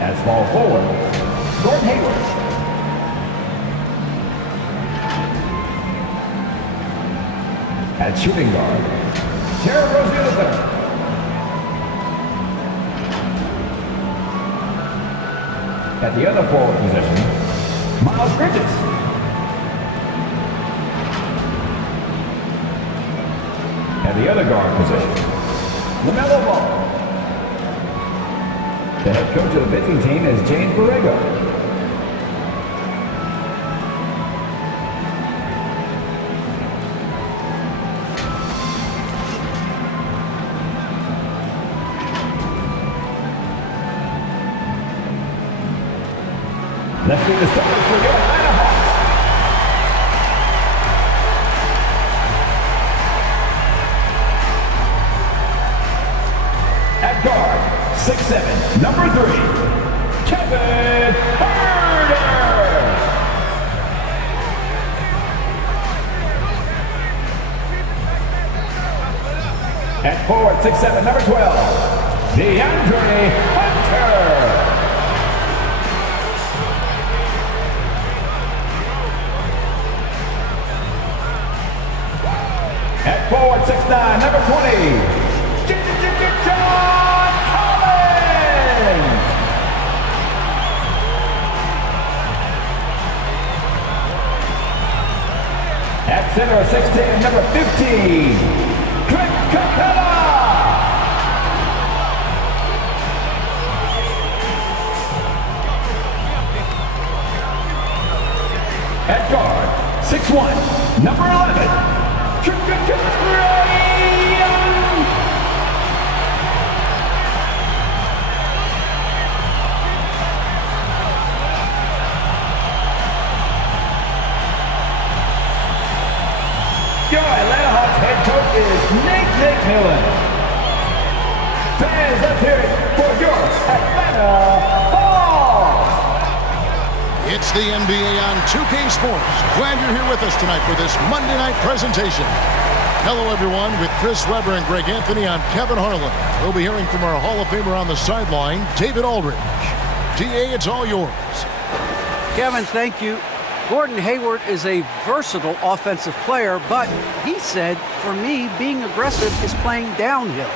At small forward, Gordon Hayward. At shooting guard, Trae III. At the other forward position, Miles Bridges. At the other guard position, LaMelo Ball. The head coach of the pitching team is James Borrego. Let's get the starters for your Atlanta Hawks. At guard, 6'7", number 3, Kevin Huerter. At forward, 6'7", number 12, DeAndre Hunter. At forward, 6'9", number 20, John Collins. At center, 6'10", number 15, Clint Capella. At guard, 6'1", number 11, Trae. Your Atlanta Hawks head coach is Nate McMillan. Fans, let's hear it for your Atlanta Hawks. It's the NBA on 2K Sports. Glad you're here with us tonight for this Monday night presentation. Hello, everyone, with Chris Webber and Greg Anthony. I'm Kevin Harlan. We'll be hearing from our Hall of Famer on the sideline, David Aldridge. DA, it's all yours. Kevin, thank you. Gordon Hayward is a versatile offensive player, but he said, for me, being aggressive is playing downhill.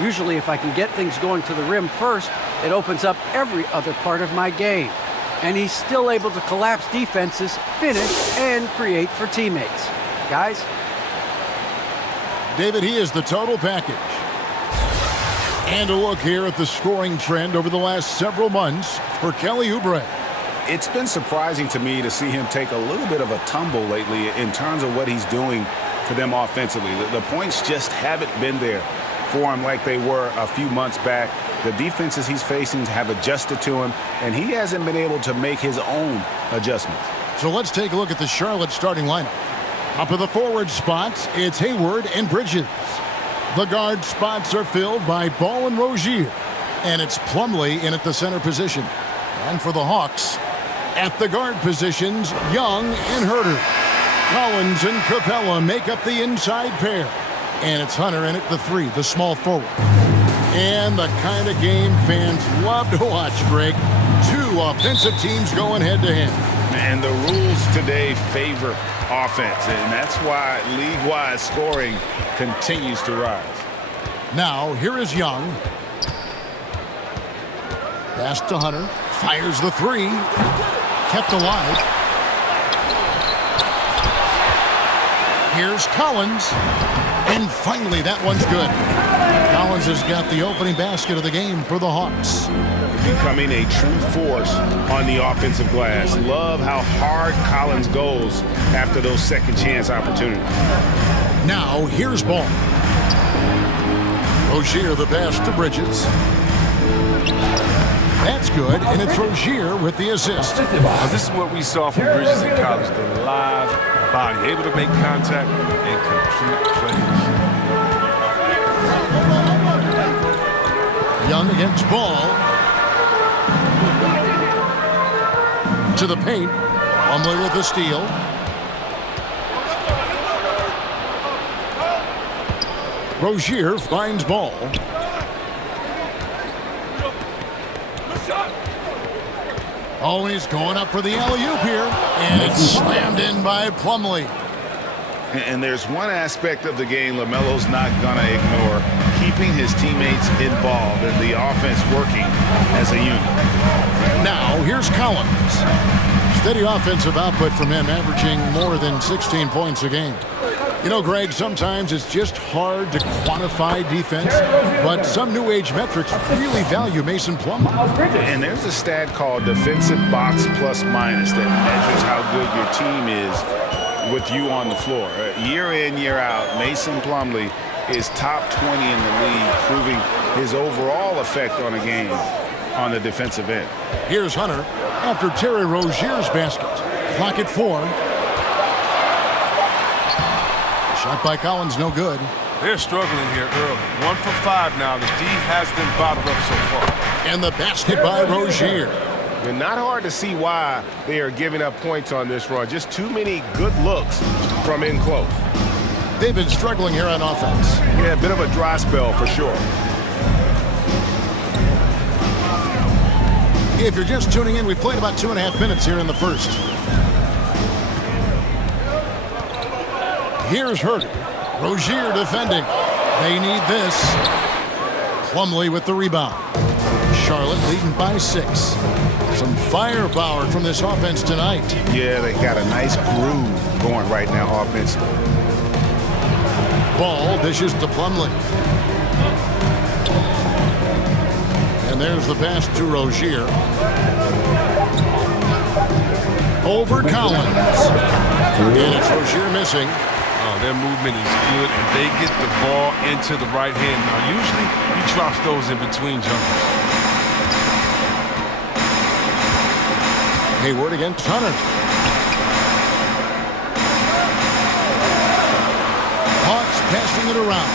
Usually, if I can get things going to the rim first, it opens up every other part of my game. And he's still able to collapse defenses, finish, and create for teammates. Guys? David, he is the total package. And a look here at the scoring trend over the last several months for Kelly Oubre. It's been surprising to me to see him take a little bit of a tumble lately in terms of what he's doing for them offensively. The points just haven't been there for him like they were a few months back. The defenses he's facing have adjusted to him, and he hasn't been able to make his own adjustments. So let's take a look at the Charlotte starting lineup. Up of the forward spots, it's Hayward and Bridges. The guard spots are filled by Ball and Rozier, and it's Plumlee in at the center position. And for the Hawks, at the guard positions, Young and Huerter. Collins and Capella make up the inside pair. And it's Hunter in at the 3, the small forward. And the kind of game fans love to watch, Greg. 2 offensive teams going head-to-head. And the rules today favor offense, and that's why league-wide scoring continues to rise. Now, here is Young. Pass to Hunter. Fires the 3. Kept alive. Here's Collins. And finally, that one's good. Collins has got the opening basket of the game for the Hawks. Becoming a true force on the offensive glass. Love how hard Collins goes after those second chance opportunities. Now, here's Ball. Rozier the pass to Bridges. That's good, and it's Rozier with the assist. Now, this is what we saw from Bridges in college, the live body, able to make contact and complete plays. Young against Ball. To the paint. Plumlee with the steal. Rozier finds ball. Always going up for the alley-oop here. And it's slammed in by Plumlee. And there's one aspect of the game LaMelo's not going to ignore: keeping his teammates involved and the offense working as a unit. Now, here's Collins. Steady offensive output from him, averaging more than 16 points a game. You know, Greg, sometimes it's just hard to quantify defense, but some new age metrics really value Mason Plumlee. And there's a stat called defensive box plus minus that measures how good your team is with you on the floor. Year in, year out, Mason Plumlee is top 20 in the league, proving his overall effect on a game on the defensive end. Here's Hunter after Terry Rozier's basket. Clock at 4. Shot by Collins, no good. They're struggling here early. 1 for 5 now. The D has them bottled up so far. And the basket by Rozier. And not hard to see why they are giving up points on this run. Just too many good looks from in close. They've been struggling here on offense. Yeah, a bit of a dry spell for sure. If you're just tuning in, we played about 2.5 minutes here in the first. Here's Herder. Rozier defending. They need this. Plumlee with the rebound. Charlotte leading by 6. Some firepower from this offense tonight. Yeah, they got a nice groove going right now offensively. Ball dishes to Plumlee. And there's the pass to Rozier. Over Collins. And it's Rozier missing. Oh, their movement is good, and they get the ball into the right hand. Now, usually he drops those in between jumpers. Hayward against Hunter. Hawks passing it around.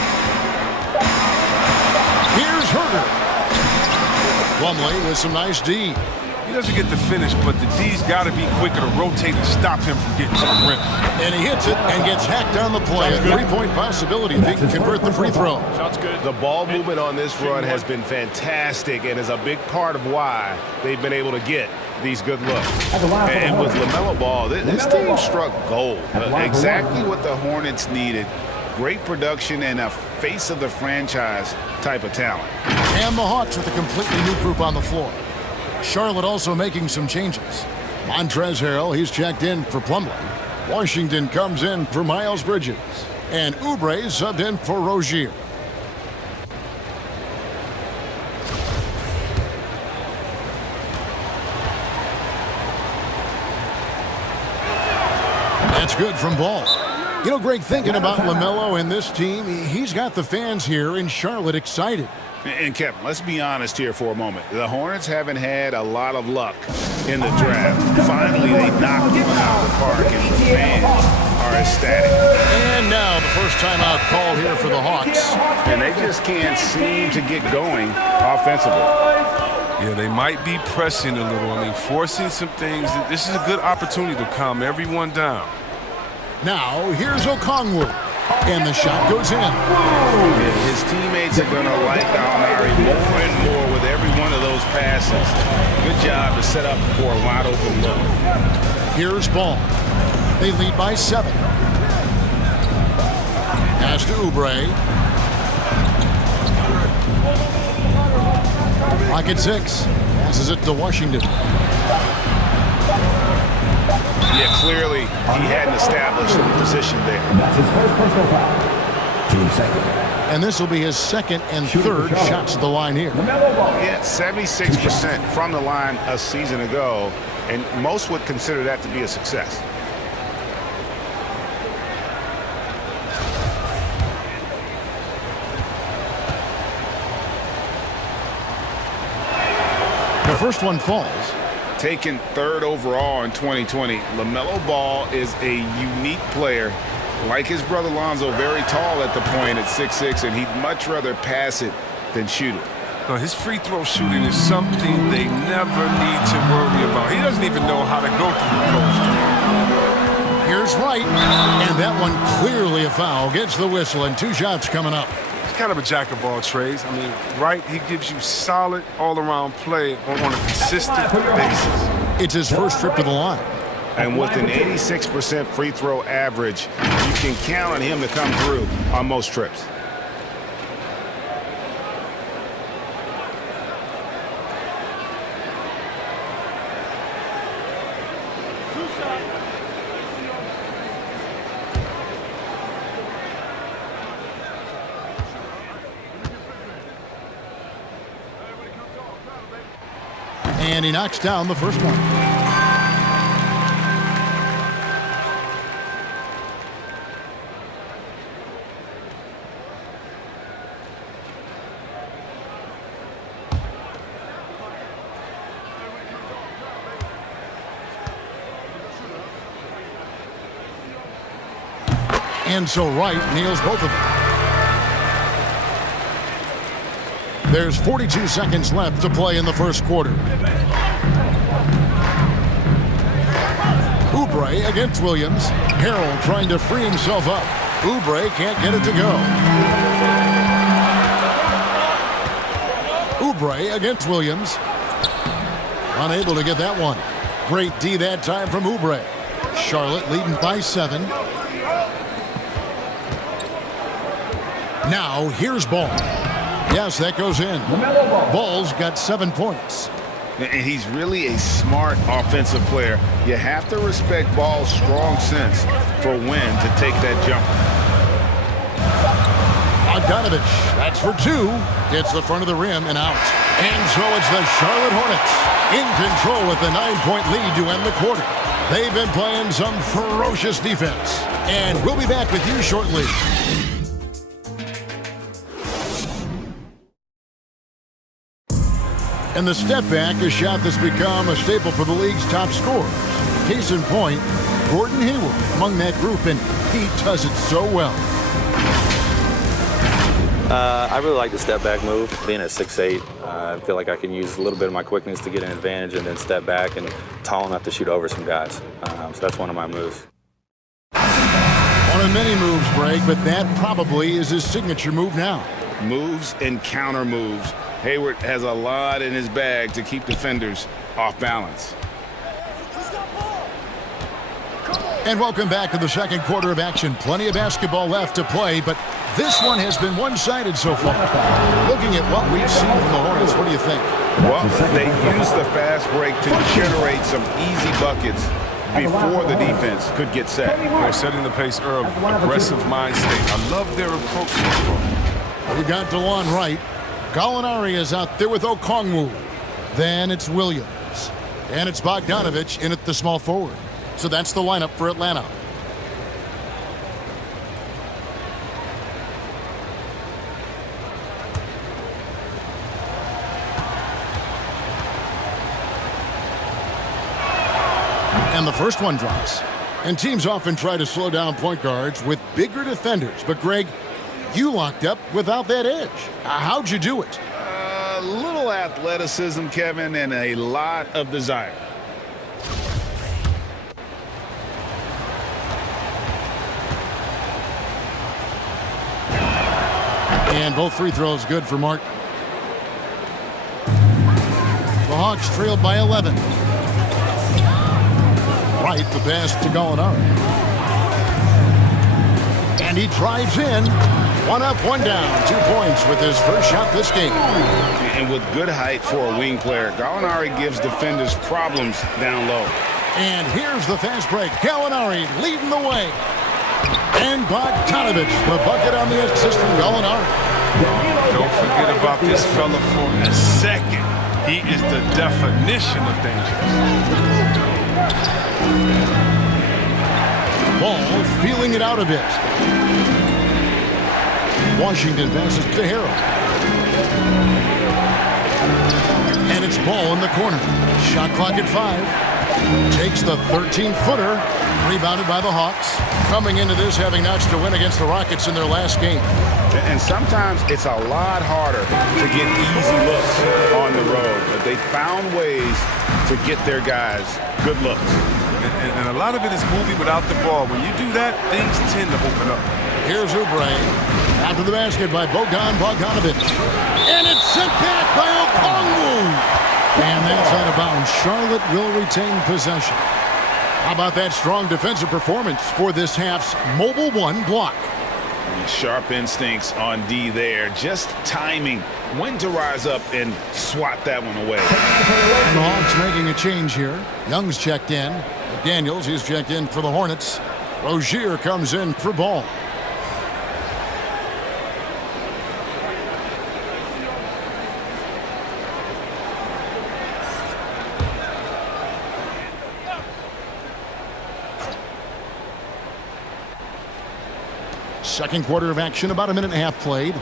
Here's Herder. Plumlee with some nice D. He doesn't get the finish, but the D's got to be quicker to rotate and stop him from getting to the rim. And he hits it and gets hacked on the play. A 3-point possibility if he can convert the free throw. Sounds good. The ball movement on this run has been fantastic and is a big part of why they've been able to get these good looks. And with LaMelo Ball, this team struck gold. Exactly what the Hornets needed. Great production and a face of the franchise type of talent. And the Hawks with a completely new group on the floor. Charlotte also making some changes. Montrezl Harrell, he's checked in for Plumlee. Washington comes in for Miles Bridges. And Oubre subbed in for Rozier. That's good from Ball. You know, Greg, thinking about LaMelo and this team, he's got the fans here in Charlotte excited. And Kevin, let's be honest here for a moment. The Hornets haven't had a lot of luck in the draft. Finally, they knocked one out of the park, and the fans are ecstatic. And now the first timeout call here for the Hawks. And they just can't seem to get going offensively. Yeah, they might be pressing a little. I mean, forcing some things. This is a good opportunity to calm everyone down. Now, here's Okongwu. And the shot goes in. His teammates are going to like Alnari more and more with every one of those passes. Good job to set up for a wide open look. Here's Ball. They lead by 7. Pass to Oubre. Clock at 6. Passes it to Washington. Yeah, clearly he hadn't established a position there. That's his first personal foul. Team second. And this will be his second and third shots at the line here. Yeah, 76% from the line a season ago, and most would consider that to be a success. The first one falls. Taken 3rd overall in 2020, LaMelo Ball is a unique player. Like his brother Lonzo, very tall at the point at 6'6", and he'd much rather pass it than shoot it. No, his free throw shooting is something they never need to worry about. He doesn't even know how to go through the post. Here's Wright, and that one clearly a foul. Gets the whistle, and 2 shots coming up. He's kind of a jack of all trades. I mean, right, he gives you solid all-around play on a consistent basis. It's his first trip to the line. And with an 86% free throw average, you can count on him to come through on most trips. And he knocks down the first one. And so Wright nails both of them. There's 42 seconds left to play in the first quarter. Oubre against Williams. Harrell trying to free himself up. Oubre can't get it to go. Oubre against Williams. Unable to get that one. Great D that time from Oubre. Charlotte leading by 7. Now here's Ball. Yes, that goes in. Ball's got 7 points. And he's really a smart offensive player. You have to respect Ball's strong sense for when to take that jumper. Bogdanovich, that's for 2. Hits the front of the rim and out. And so it's the Charlotte Hornets in control with a 9-point lead to end the quarter. They've been playing some ferocious defense. And we'll be back with you shortly. And the step back, a shot that's become a staple for the league's top scorers. Case in point, Gordon Hayward among that group, and he does it so well. I really like the step back move. Being at 6'8", I feel like I can use a little bit of my quickness to get an advantage and then step back and tall enough to shoot over some guys. So that's one of my moves. One of many moves, Greg, but that probably is his signature move now. Moves and counter moves. Hayward has a lot in his bag to keep defenders off balance. And welcome back to the second quarter of action. Plenty of basketball left to play, but this one has been one-sided so far. Looking at what we've seen from the Hornets, what do you think? Well, they used the fast break to generate some easy buckets before the defense could get set. They're setting the pace early. Aggressive mind state. I love their approach. We got DeLon Wright. Gallinari is out there with Okongwu. Then it's Williams. And it's Bogdanovich in at the small forward. So that's the lineup for Atlanta. And the first one drops. And teams often try to slow down point guards with bigger defenders. But Greg, you locked up without that edge. How'd you do it? A little athleticism, Kevin, and a lot of desire. And both free throws good for Martin. The Hawks trailed by 11. Right, the pass to Gallinari. And he drives in. 1 up, 1 down. 2 points with his first shot this game. And with good height for a wing player, Gallinari gives defenders problems down low. And here's the fast break. Gallinari leading the way. And Bogdanovich, the bucket on the assist from Gallinari. Don't forget about this fella for a second. He is the definition of dangerous. Ball feeling it out a bit. Washington passes to Harrell. And it's Ball in the corner. Shot clock at 5. Takes the 13-footer. Rebounded by the Hawks. Coming into this having notched a win against the Rockets in their last game. And sometimes it's a lot harder to get easy looks on the road. But they found ways to get their guys good looks. And a lot of it is moving without the ball. When you do that, things tend to open up. Here's Oubre. After the basket by Bogdanovic. And it's sent back by Okongwu. And that's out of bounds. Charlotte will retain possession. How about that strong defensive performance for this half's Mobile One block? Sharp instincts on D there. Just timing when to rise up and swat that one away. And the Hawks making a change here. Young's checked in. McDaniels, he's checked in for the Hornets. Rozier comes in for Ball. Second quarter of action, about a minute and a half played.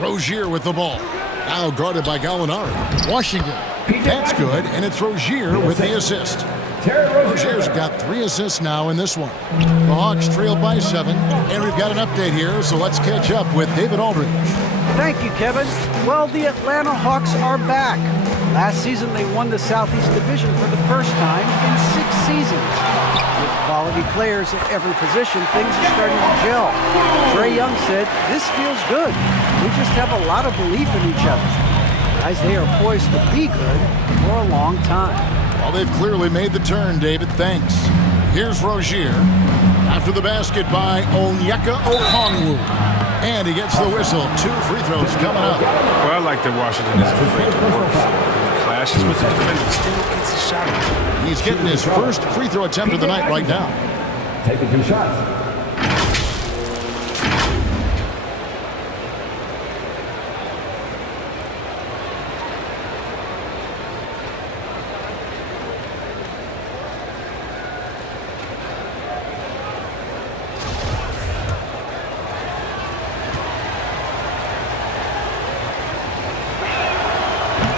Rozier with the ball. Now guarded by Gallinari. Washington. That's good, and it's Rozier with the assist. Rozier's got 3 assists now in this one. The Hawks trailed by 7, and we've got an update here, so let's catch up with David Aldridge. Thank you, Kevin. Well, the Atlanta Hawks are back. Last season, they won the Southeast Division for the first time in 6 seasons. With quality players at every position, things are starting to gel. Trae Young said, "This feels good. We just have a lot of belief in each other." Guys, they are poised to be good for a long time. Well, they've clearly made the turn, David. Thanks. Here's Rozier. After the basket by Onyeka Okongwu. And he gets the whistle. 2 free throws coming up. Well, I like that Washington isn't afraid to work for it. When he clashes with the defender, still gets a shot. He's getting his first free throw attempt of the night right now. Taking 2 shots.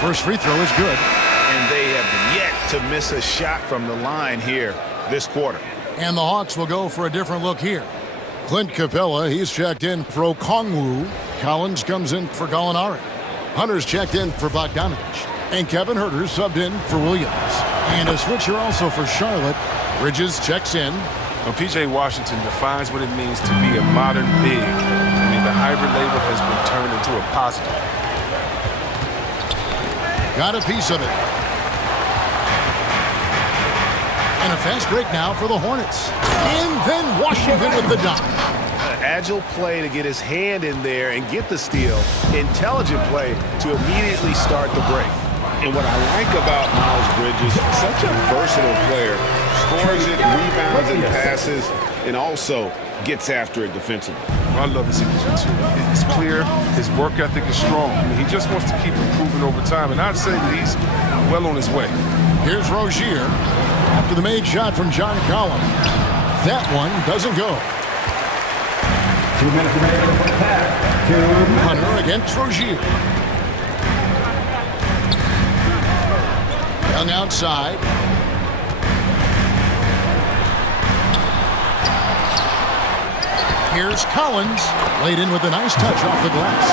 First free throw is good. And they have yet to miss a shot from the line here this quarter. And the Hawks will go for a different look here. Clint Capella, he's checked in for Okongwu. Collins comes in for Gallinari. Hunter's checked in for Bogdanovic. And Kevin Huerter subbed in for Williams. And a switcher also for Charlotte. Bridges checks in. Well, P.J. Washington defines what it means to be a modern big. I mean, the hybrid label has been turned into a positive. Got a piece of it. And a fast break now for the Hornets. And then Washington with the dunk. Agile play to get his hand in there and get the steal. Intelligent play to immediately start the break. And what I like about Miles Bridges, such a versatile player. Scores it, rebounds and passes, and also gets after it defensively. I love his energy too. It's clear, his work ethic is strong. I mean, he just wants to keep improving over time, and I'd say that he's well on his way. Here's Rozier after the made shot from John Collins. That one doesn't go. 2 minutes remaining in the half. Hunter against Rozier. Young outside. Here's Collins. Laid in with a nice touch off the glass.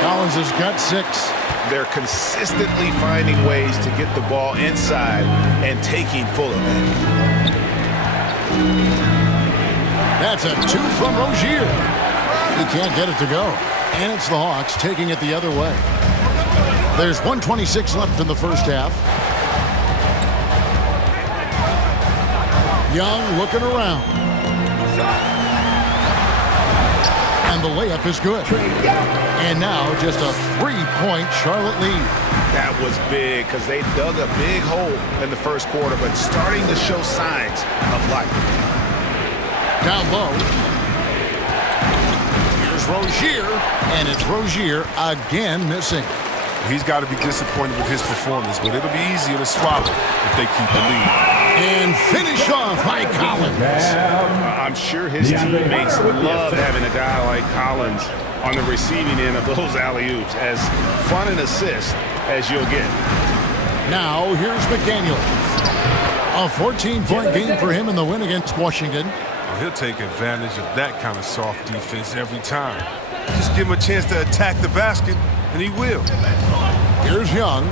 Collins has got 6. They're consistently finding ways to get the ball inside and taking full advantage. That's a 2 from Rozier. He can't get it to go. And it's the Hawks taking it the other way. There's 1:26 left in the first half. Young looking around. And the layup is good. And now just a 3-point Charlotte lead. That was big because they dug a big hole in the first quarter, but starting to show signs of life. Down low. Here's Rozier. And it's Rozier again missing. He's got to be disappointed with his performance, but it'll be easier to swallow if they keep the lead. And finish off by Collins. I'm sure his teammates love having a guy like Collins on the receiving end of those alley-oops. As fun an assist as you'll get. Now here's McDaniels. A 14-point game for him in the win against Washington. Well, he'll take advantage of that kind of soft defense every time. Just give him a chance to attack the basket, and he will. Here's Young.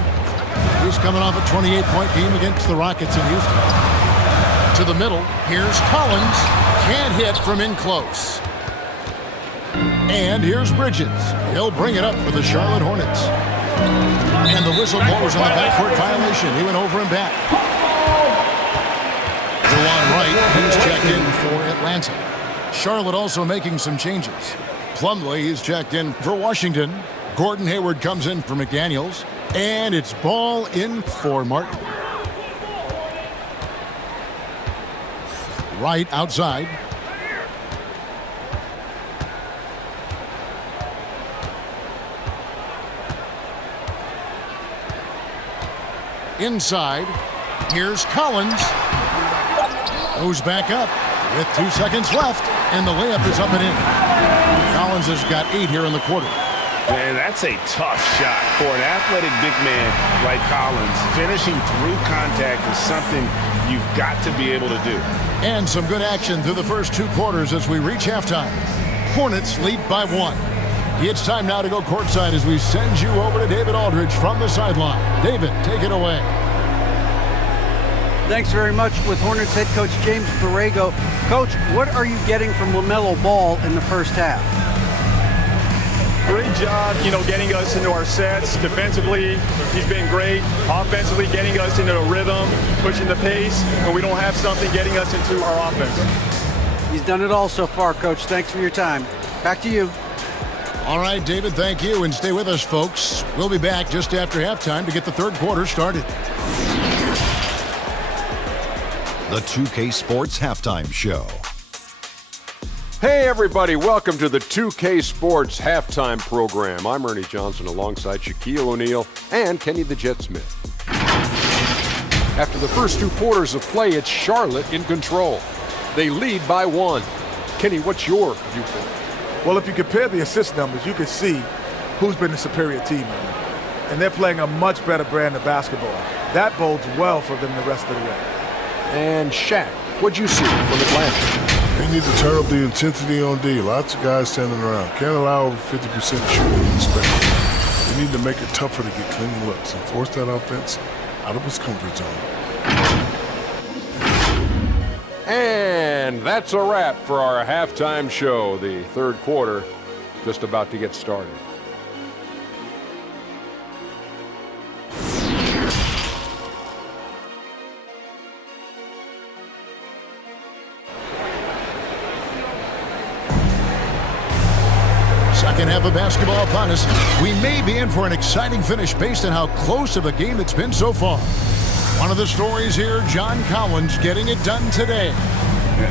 He's coming off a 28-point game against the Rockets in Houston. To the middle, here's Collins. Can't hit from in close. And here's Bridges. He'll bring it up for the Charlotte Hornets. And the whistle blows on the backcourt violation. He went over and back. Juwan Wright, he's checked in for Atlanta. Charlotte also making some changes. Plumlee is checked in for Washington. Gordon Hayward comes in for McDaniels. And it's ball in for Martin. Wright outside. Inside, here's Collins. Goes back up with 2 seconds left, and the layup is up and in. Collins has got 8 here in the quarter. And that's a tough shot for an athletic big man like Collins. Finishing through contact is something you've got to be able to do. And some good action through the first 2 quarters as we reach halftime. Hornets lead by 1. It's time now to go courtside as we send you over to David Aldridge from the sideline. David, take it away. Thanks very much with Hornets head coach James Borrego. Coach, what are you getting from LaMelo Ball in the first half? Great job, getting us into our sets. Defensively, he's been great. Offensively, getting us into a rhythm, pushing the pace. When we don't have something, getting us into our offense. He's done it all so far, Coach. Thanks for your time. Back to you. All right, David, thank you. And stay with us, folks. We'll be back just after halftime to get the third quarter started. The 2K Sports Halftime Show. Hey everybody, welcome to the 2K Sports Halftime Program. I'm Ernie Johnson alongside Shaquille O'Neal and Kenny the Jet Smith. After the first 2 quarters of play, it's Charlotte in control. They lead by 1. Kenny, what's your viewpoint? Well, if you compare the assist numbers, you can see who's been the superior team. And they're playing a much better brand of basketball. That bodes well for them the rest of the way. And Shaq, what'd you see from Atlanta? They need to turn up the intensity on D. Lots of guys standing around. Can't allow over 50% shooting in the spectrum. They need to make it tougher to get clean looks and force that offense out of its comfort zone. And that's a wrap for our halftime show. The third quarter just about to get started. Second half of basketball upon us. We may be in for an exciting finish based on how close of a game it's been so far. One of the stories here, John Collins getting it done today.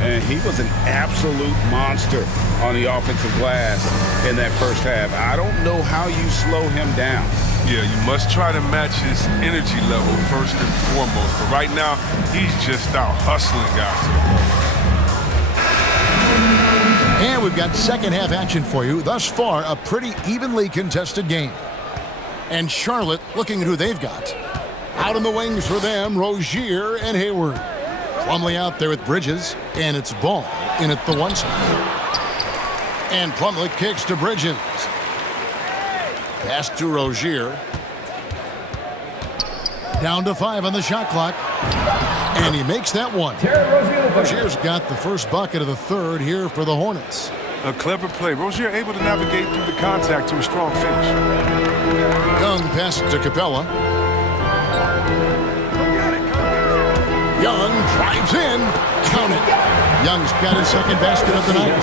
And he was an absolute monster on the offensive glass in that first half. I don't know how you slow him down. Yeah, you must try to match his energy level first and foremost. But right now, he's just out hustling guys. And we've got second half action for you. Thus far, a pretty evenly contested game. And Charlotte looking at who they've got. Out in the wings for them, Rozier and Hayward. Plumlee out there with Bridges, and it's Ball in at the 1 spot. And Plumlee kicks to Bridges. Pass to Rozier. Down to 5 on the shot clock. And he makes that one. Rozier's got the first bucket of the third here for the Hornets. A clever play. Rozier able to navigate through the contact to a strong finish. Young passes to Capella. Young drives in. Count it. Young's got his second basket of the night.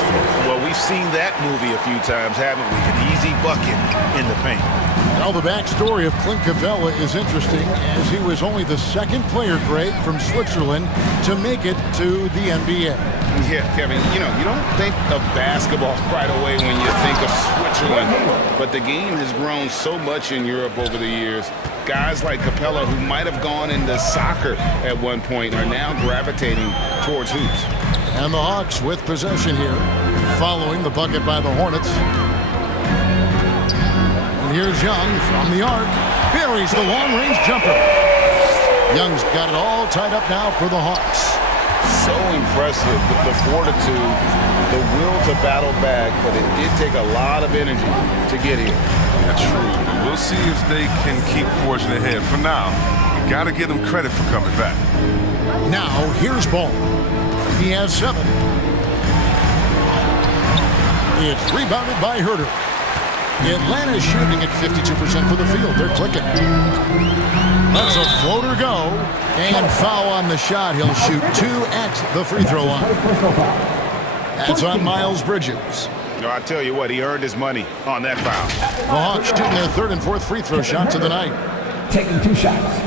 Well, we've seen that movie a few times, haven't we? An easy bucket in the paint. Well, the backstory of Clint Capella is interesting, as he was only the second player, Greg, from Switzerland to make it to the NBA. Yeah, Kevin, you don't think of basketball right away when you think of Switzerland, but the game has grown so much in Europe over the years. Guys like Capella, who might have gone into soccer at one point, are now gravitating towards hoops. And the Hawks with possession here, following the bucket by the Hornets. And here's Young from the arc. Buries the long-range jumper. Young's got it all tied up now for the Hawks. So impressive, the fortitude, the will to battle back, but it did take a lot of energy to get here. That's true, but we'll see if they can keep forging ahead. For now, you got to give them credit for coming back. Now, here's Ball. He has 7. It's rebounded by Herter. Atlanta's shooting at 52% for the field. They're clicking. Let's a floater go. And foul on the shot. He'll shoot 2 at the free throw line. That's on Miles Bridges. No, I tell you what, he earned his money on that foul. The Hawks shooting their 3rd and 4th free throw shots of the night. Taking 2 shots.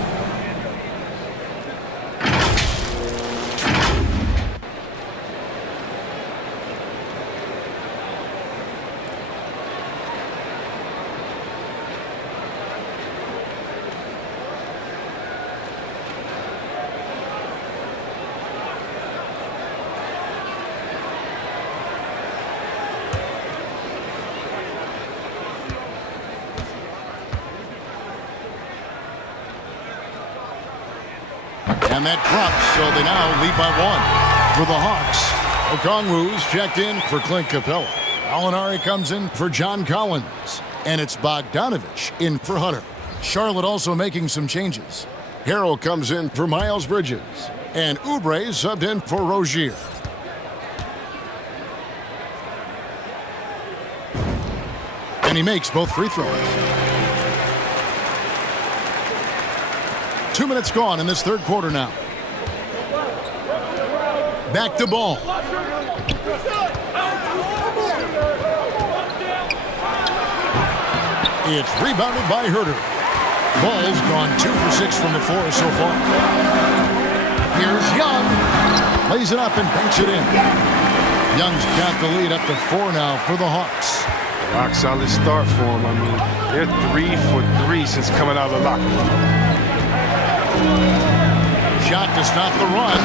And that drops, so they now lead by 1 for the Hawks. Okongwu's checked in for Clint Capella. Alinari comes in for John Collins. And it's Bogdanovich in for Hunter. Charlotte also making some changes. Harrell comes in for Miles Bridges. And Oubre subbed in for Rozier. And he makes both free throws. 2 minutes gone in this 3rd quarter now. Back to Ball. It's rebounded by Herter. Ball's gone 2 for 6 from the floor so far. Here's Young. Lays it up and banks it in. Young's got the lead up to 4 now for the Hawks. Rock solid start for him. I mean, they're 3 for 3 since coming out of the locker room. Shot to stop the run,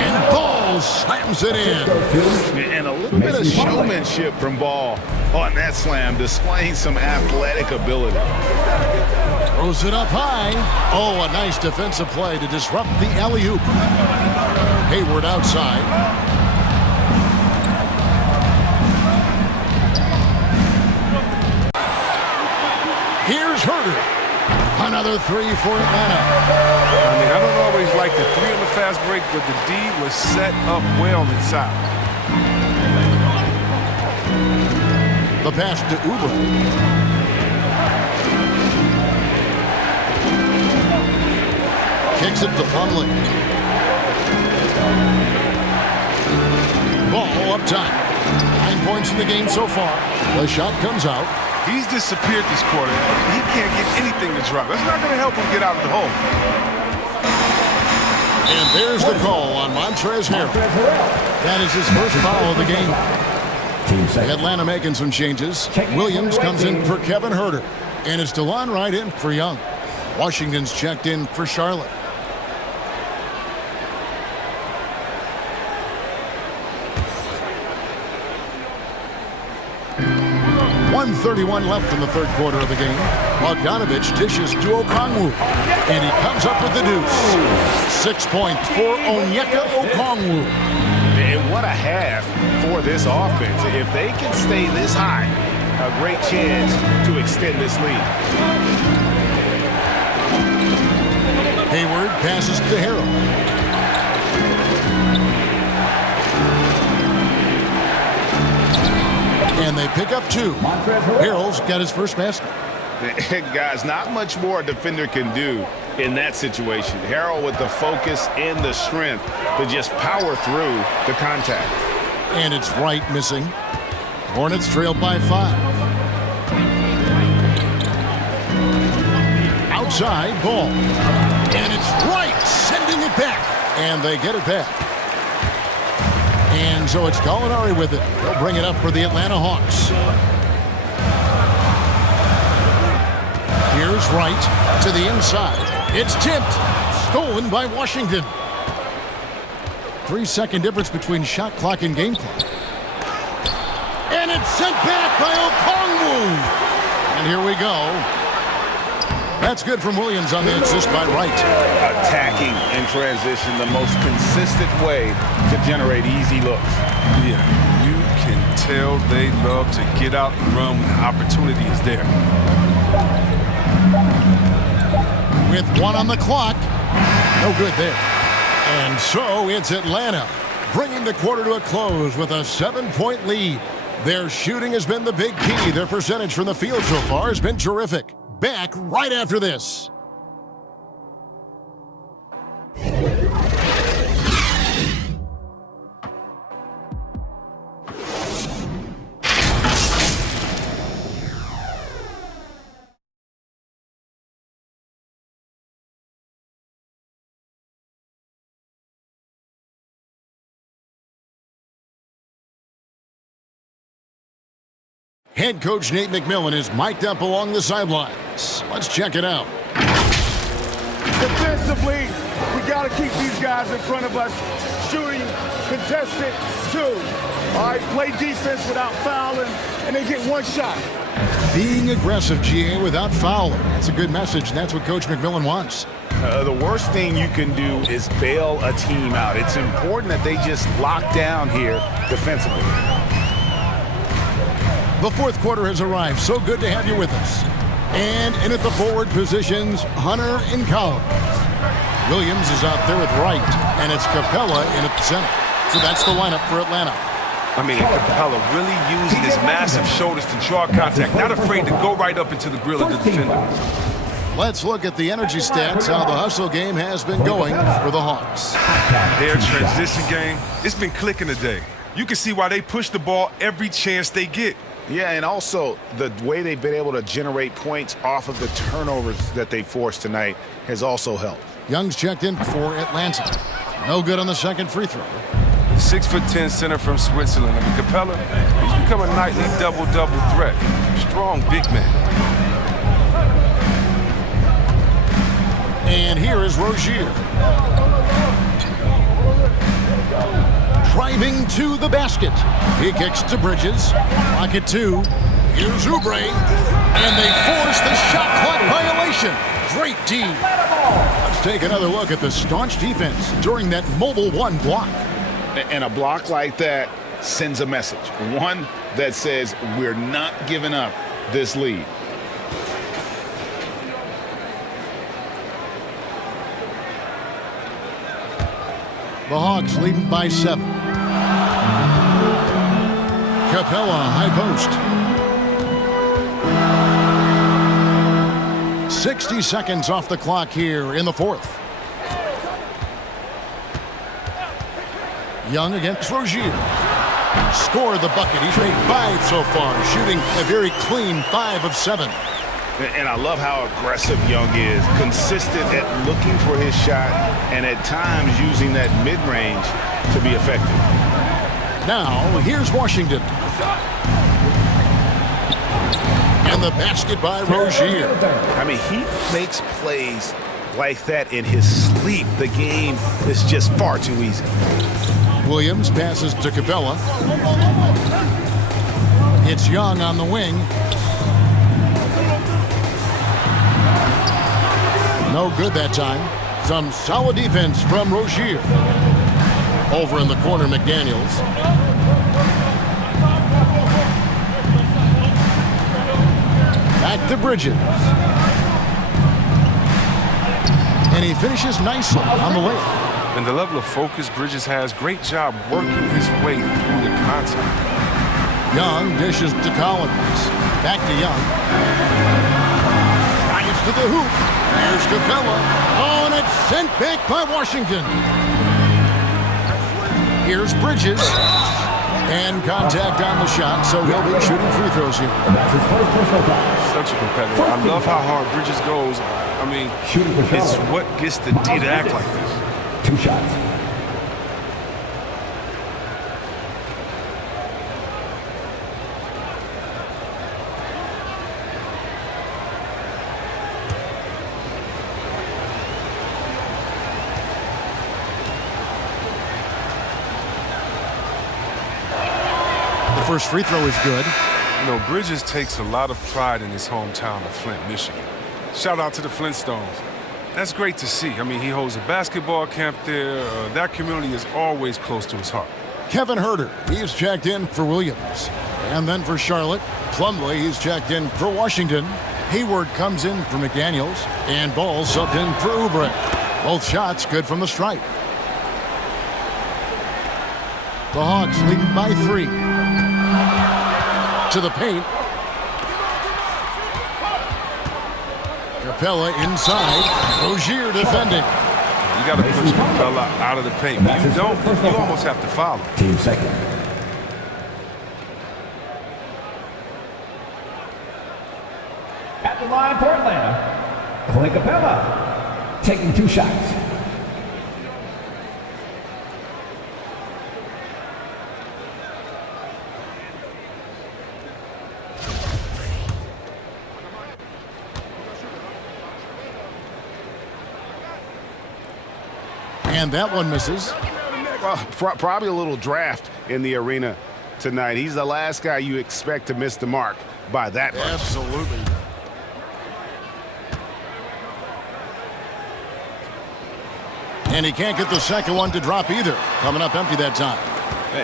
and Ball slams it in. And a little bit of showmanship from Ball on that slam, displaying some athletic ability. Throws it up high. Oh, a nice defensive play to disrupt the alley-oop. Hayward outside. Here's Herter. Another 3 for Atlanta. I mean, I don't always like the 3 on the fast break, but the D was set up well inside. The pass to Oubre. Kicks it to Plumlee. Ball up top. 9 points in the game so far. The shot comes out. He's disappeared this quarter. He can't get anything to drop. That's not going to help him get out of the hole. And there's the call on Montrezl Harrell. That is his first foul of the game. Atlanta making some changes. Williams comes in for Kevin Herter. And it's DeLon Wright in for Young. Washington's checked in for Charlotte. .131 left in the 3rd quarter of the game. Bogdanovich dishes to Okongwu. And he comes up with the deuce. 6 points for Onyeka Okongwu. And what a half for this offense. If they can stay this high, a great chance to extend this lead. Hayward passes to Harrell. And they pick up 2. Harrell's got his first basket. Guys, not much more a defender can do in that situation. Harrell with the focus and the strength to just power through the contact. And it's Wright missing. Hornets trailed by 5. Outside, Ball. And it's Wright sending it back. And they get it back. And so it's Gallinari with it. They'll bring it up for the Atlanta Hawks. Here's Wright to the inside. It's tipped. Stolen by Washington. 3-second difference between shot clock and game clock. And it's sent back by Okongwu. And here we go. That's good from Williams on the assist by Wright. Attacking in transition, the most consistent way to generate easy looks. Yeah, you can tell they love to get out and run when the opportunity is there. With 1 on the clock, no good there. And so it's Atlanta, bringing the quarter to a close with a 7-point lead. Their shooting has been the big key. Their percentage from the field so far has been terrific. Back right after this. Head coach Nate McMillan is mic'd up along the sidelines. Let's check it out. Defensively, we got to keep these guys in front of us. Shooting, contested, 2. All right, play defense without fouling, and they get one shot. Being aggressive, GA, without fouling. That's a good message, and that's what Coach McMillan wants. The worst thing you can do is bail a team out. It's important that they just lock down here defensively. The fourth quarter has arrived. So good to have you with us. And in at the forward positions, Hunter and Collins. Williams is out there with Wright, and it's Capella in at the center. So that's the lineup for Atlanta. I mean, Capella really using his massive shoulders to draw contact, not afraid to go right up into the grill of the defender. Let's look at the energy stats, how the hustle game has been going for the Hawks. Their transition game, it's been clicking today. You can see why they push the ball every chance they get. Yeah, and also the way they've been able to generate points off of the turnovers that they forced tonight has also helped. Young's checked in for Atlanta. No good on the second free throw. 6'10" center from Switzerland. I mean, Capella, he's become a nightly double-double threat. Strong big man. And here is Rozier. Driving to the basket. He kicks to Bridges. Lock it 2. Here's Oubre. And they force the shot clock violation. Great D. Let's take another look at the staunch defense during that mobile 1 block. And a block like that sends a message. One that says we're not giving up this lead. The Hawks leading by 7. Capella, high post. 60 seconds off the clock here in the fourth. Young against Rozier. Score the bucket. He's made 5 so far, shooting a very clean 5 of 7. And I love how aggressive Young is, consistent at looking for his shot and at times using that mid-range to be effective. Now, here's Washington. And the basket by Rozier. I mean, he makes plays like that in his sleep. The game is just far too easy. Williams passes to Capella. It's Young on the wing. No good that time. Some solid defense from Rozier. Over in the corner, McDaniels. Back to Bridges. And he finishes nicely on the layup. And the level of focus Bridges has, great job working his way through the contact. Young dishes to Collins. Back to Young. Drives to the hoop. Here's Capella. Oh, and it's sent back by Washington. Here's Bridges. And contact on the shot, so he'll be shooting free throws here. Such a competitor. I love how hard Bridges goes. I mean, it's what gets the D to act like this. 2 shots. The first free throw is good. You know, Bridges takes a lot of pride in his hometown of Flint, Michigan. Shout out to the Flintstones. That's great to see. I mean, he holds a basketball camp there. That community is always close to his heart. Kevin Herter, he's checked in for Williams. And then for Charlotte, Plumlee, he's checked in for Washington. Hayward comes in for McDaniels. And Ball subbed in for Oubre. Both shots good from the stripe. The Hawks leading by 3. to the paint. Capella inside. Rozier defending. You got to push Capella out of the paint. When you don't, you almost have to foul him. Team second. At the line for Atlanta, Clay Capella taking 2 shots. And that one misses. Well, probably a little draft in the arena tonight. He's the last guy you expect to miss the mark by that much. Absolutely. And he can't get the second one to drop either. Coming up empty that time.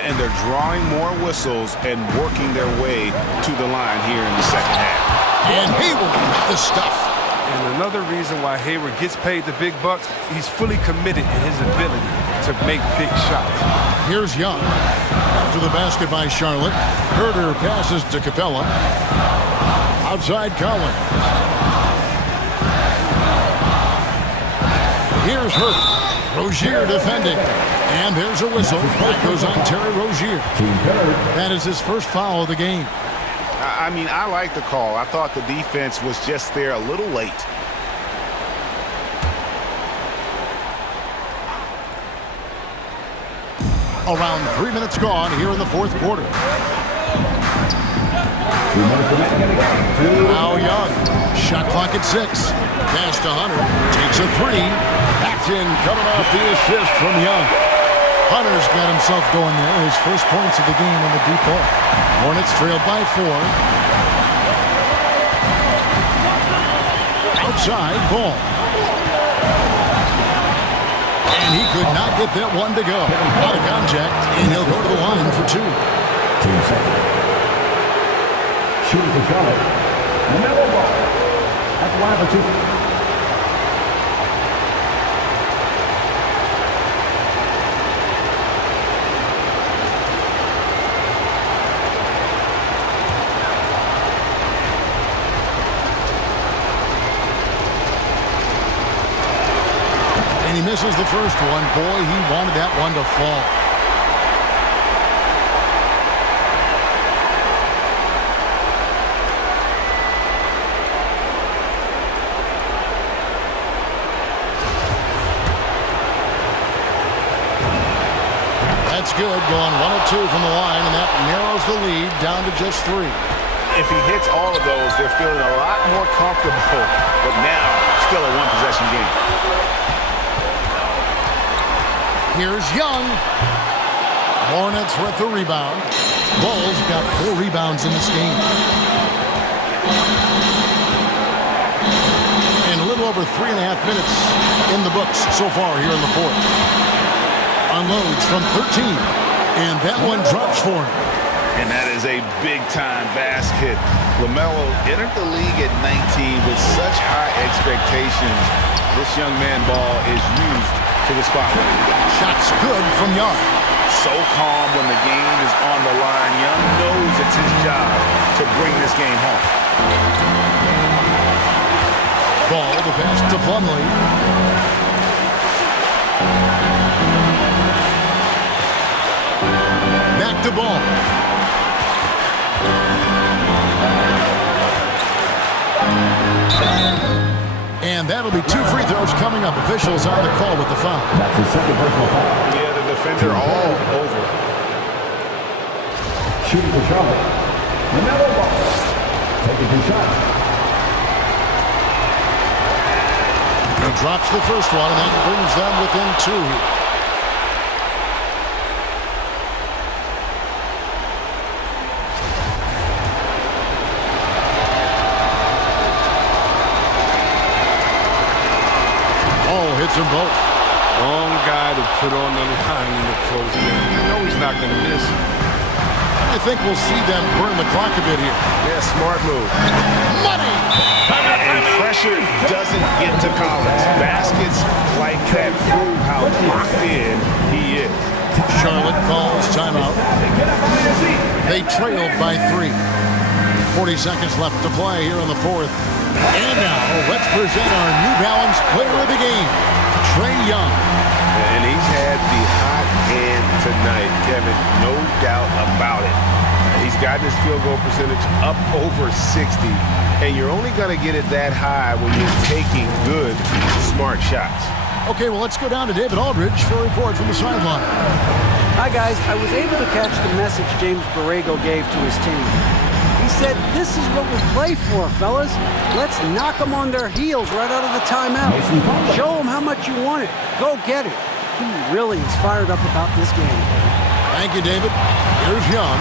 And they're drawing more whistles and working their way to the line here in the second half. And Hayward with the stuff. And another reason why Hayward gets paid the big bucks, he's fully committed in his ability to make big shots. Here's Young. After the basket by Charlotte. Herder passes to Capella. Outside Collins. Here's Herder. Rozier defending. And there's a whistle. That goes on Terry Rozier. That is his first foul of the game. I mean, I like the call. I thought the defense was just there a little late. Around 3 minutes gone here in the fourth quarter. Now Young. Shot clock at 6. Pass to Hunter. Takes a 3. Backed in, coming off the assist from Young. Hunter's got himself going there. His first points of the game in the deep ball. Hornets trailed by 4. Outside, ball. And he could not get that one to go. Out of contact, and he'll go to the line for 2. Team second. Shooting for Charlotte. LaMelo ball. At the line for 2. He misses the first one. Boy, he wanted that one to fall. That's good. Going 1 of 2 from the line, and that narrows the lead down to just 3. If he hits all of those, they're feeling a lot more comfortable. But now, still a one-possession game. Here's Young. Hornets with the rebound. Bulls got 4 rebounds in this game. And a little over 3.5 minutes in the books so far here in the fourth. Unloads from 13. And that one drops for him. And that is a big-time basket. LaMelo entered the league at 19 with such high expectations. This young man ball is used to the spotlight. Shots good from Young. So calm when the game is on the line. Young knows it's his job to bring this game home. Ball to pass to Plumlee. Back to Ball. And that'll be 2 free throws coming up. Officials on the call with the foul. That's his second personal foul. Yeah, the defender all over. Shooting for Charlotte. LaMelo ball. Taking 2 shots. He drops the first one, and that brings them within 2 here. Hits them both. Wrong guy to put on the line in the close game. You know he's not going to miss. I think we'll see them burn the clock a bit here. Yeah, smart move. Money! And pressure doesn't get to Collins. Baskets like that prove how locked in he is. Charlotte calls timeout. They trailed by 3. 40 seconds left to play here in the fourth. And now, let's present our New Balance player of the game, Trae Young. And he's had the hot hand tonight, Kevin, no doubt about it. He's got his field goal percentage up over 60, and you're only going to get it that high when you're taking good, smart shots. Okay, well, let's go down to David Aldridge for a report from the sideline. Hi, guys. I was able to catch the message James Borrego gave to his team. He said, this is what we play for, fellas. Let's knock them on their heels right out of the timeout. Show them how much you want it. Go get it. He really is fired up about this game. Thank you, David. Here's Young,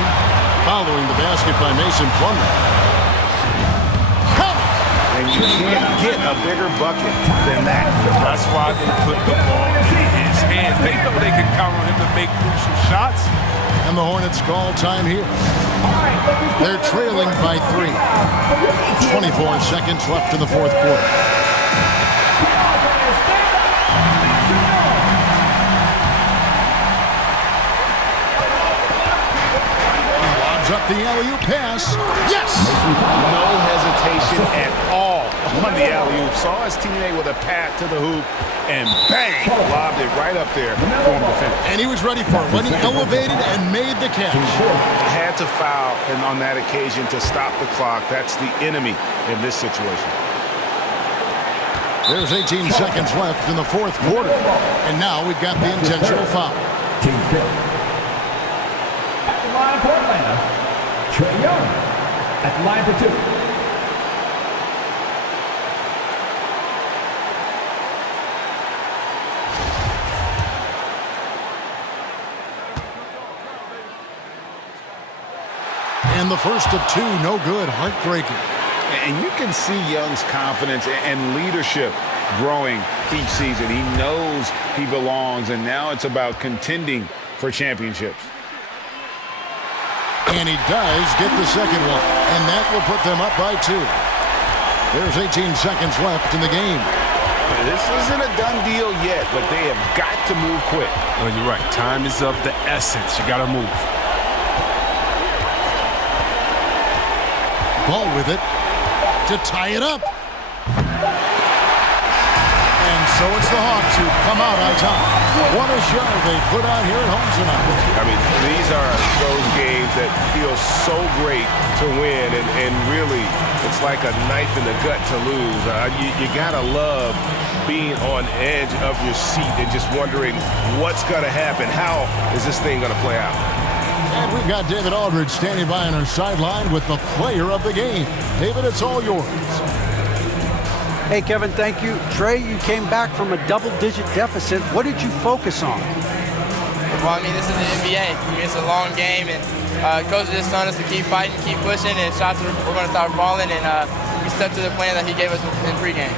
following the basket by Mason Plumlee. And you can't get a bigger bucket than that. That's why they put the ball in his hands. They know they can count on him to make crucial shots. And the Hornets call time here. They're trailing by 3. 24 seconds left in the fourth quarter. Lobs up the alley-oop pass. Yes! No hesitation at all on the alley-oop. Saw his teammate with a pat to the hoop, and bang! Lobbed it right up there for him to finish. And he was ready for it when he elevated and made the catch. Had to foul and on that occasion to stop the clock. That's the enemy in this situation. There's 18 seconds left in the fourth quarter. And now we've got the intentional foul. Team foul. At the line for Atlanta, Trae Young. At the line for 2. And the first of 2, no good, heartbreaking. And you can see Young's confidence and leadership growing each season. He knows he belongs, and now it's about contending for championships. And he does get the second one, and that will put them up by 2. There's 18 seconds left in the game. This isn't a done deal yet, but they have got to move quick. Oh, you're right. Time is of the essence. You got to move. Ball with it to tie it up. And so it's the Hawks who come out on top. What a show they put on here at home tonight. I mean, these are those games that feel so great to win, and really, it's like a knife in the gut to lose. You gotta love being on edge of your seat and just wondering what's gonna happen. How is this thing gonna play out? And we've got David Aldridge standing by on our sideline with the player of the game. David, it's all yours. Hey, Kevin, thank you. Trae, you came back from a double-digit deficit. What did you focus on? Well, I mean, this is the NBA. I mean, it's a long game, and Coach just telling us to keep fighting, keep pushing, and shots we're going to start falling, and we stuck to the plan that he gave us in pregame.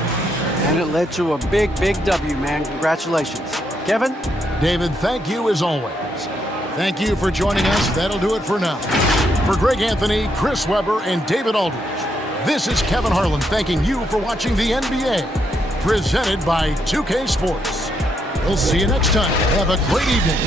And it led to a big, big W, man. Congratulations. Kevin? David, thank you as always. Thank you for joining us. That'll do it for now. For Greg Anthony, Chris Webber, and David Aldridge, this is Kevin Harlan thanking you for watching the NBA, presented by 2K Sports. We'll see you next time. Have a great evening.